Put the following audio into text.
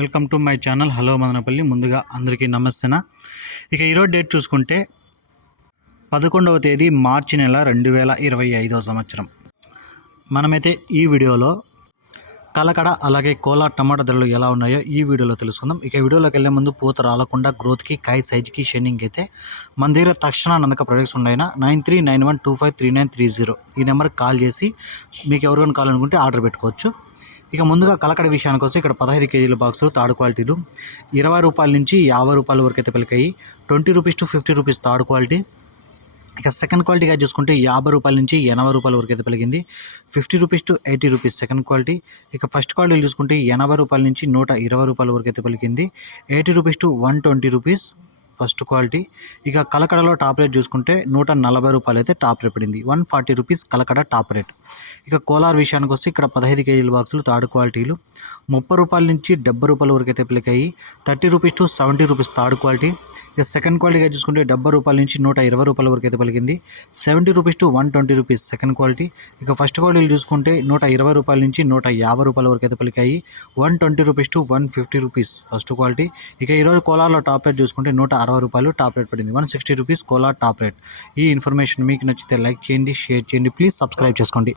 Welcome to my channel. Hello Madanapalli. ముందుగా అందరికీ నమస్తేనా? ఇక ఈరోజు డేట్ చూసుకుంటే పదకొండవ తేదీ మార్చి నెల రెండు వేల ఇరవై ఐదవ సంవత్సరం. మనమైతే ఈ వీడియోలో కలకడ అలాగే కోలా టమాటా ధరలు ఎలా ఉన్నాయో ఈ వీడియోలో తెలుసుకుందాం. ఇక వీడియోలోకి వెళ్ళే ముందు పూత రాలకుండా గ్రోత్కి కాయ సైజ్కి షైనింగ్ అయితే మన దగ్గర తక్షణ నందక products ఉన్నాయినా nine three nine one two five three nine three zero ఈ నెంబర్కి కాల్ చేసి మీకు ఎవరికైనా కాల్ అనుకుంటే ఆర్డర్ పెట్టుకోవచ్చు. ఇక ముందుగా కలకడ విషయానికి వస్తే ఇక్కడ పదహైదు కేజీల బాక్సులు థర్డ్ క్వాలిటీలు. ఇరవై రూపాయల నుంచి యాభై రూపాయల వరకు అయితే పలికాయి. Twenty rupees to fifty rupees third quality. ఇక సెకండ్ క్వాలిటీగా చూసుకుంటే యాభై రూపాయల నుంచి ఎనభై రూపాయల వరకు అయితే పలికింది fifty rupees to eighty rupees second quality. ఇక ఫస్ట్ క్వాలిటీ చూసుకుంటే ఎనభై రూపాయల నుంచి నూట ఇరవై రూపాయల వరకు అయితే పలికింది eighty rupees to one twenty rupees. First quality. ఇక కలకడలో టాప్ రేట్ చూసుకుంటే నూట నలభై రూపాయలు అయితే టాప్ రేట్ పడింది. One forty rupees Kalakada top rate. ఇక కోలార్ విషయానికి వస్తే ఇక్కడ పదహైదు కేజీల బాక్సులు థర్డ్ క్వాలిటీలు. ముప్పై రూపాయల నుంచి డెబ్బై రూపాయల వరకు అయితే పిలికాయి thirty rupees to seventy rupees third quality. ఇక సెకండ్ క్వాలిటీగా చూసుకుంటే డెబ్బై రూపాయల నుంచి నూట ఇరవై రూపాయల వరకు అయితే పలికింది. Seventy rupees to one twenty rupees second quality. ఇక ఫస్ట్ క్వాలిటీలు చూసుకుంటే నూట ఇరవై రూపాయల నుంచి నూట యాభై రూపాయల వరకు అయితే పలికాయి one twenty rupees to one fifty rupees first quality. ఇక ఈరోజు కోలార్లో టాప్ రేట్ చూసుకుంటే నూట అరవై రూపాయలు టాప్ రేట్ పడింది. One sixty rupees Kolar top rate. ఈ ఇన్ఫర్మేషన్ మీకు నచ్చితే లైక్ చేయండి షేర్ చేయండి. ప్లీజ్ సబ్స్క్రైబ్ చేసుకోండి.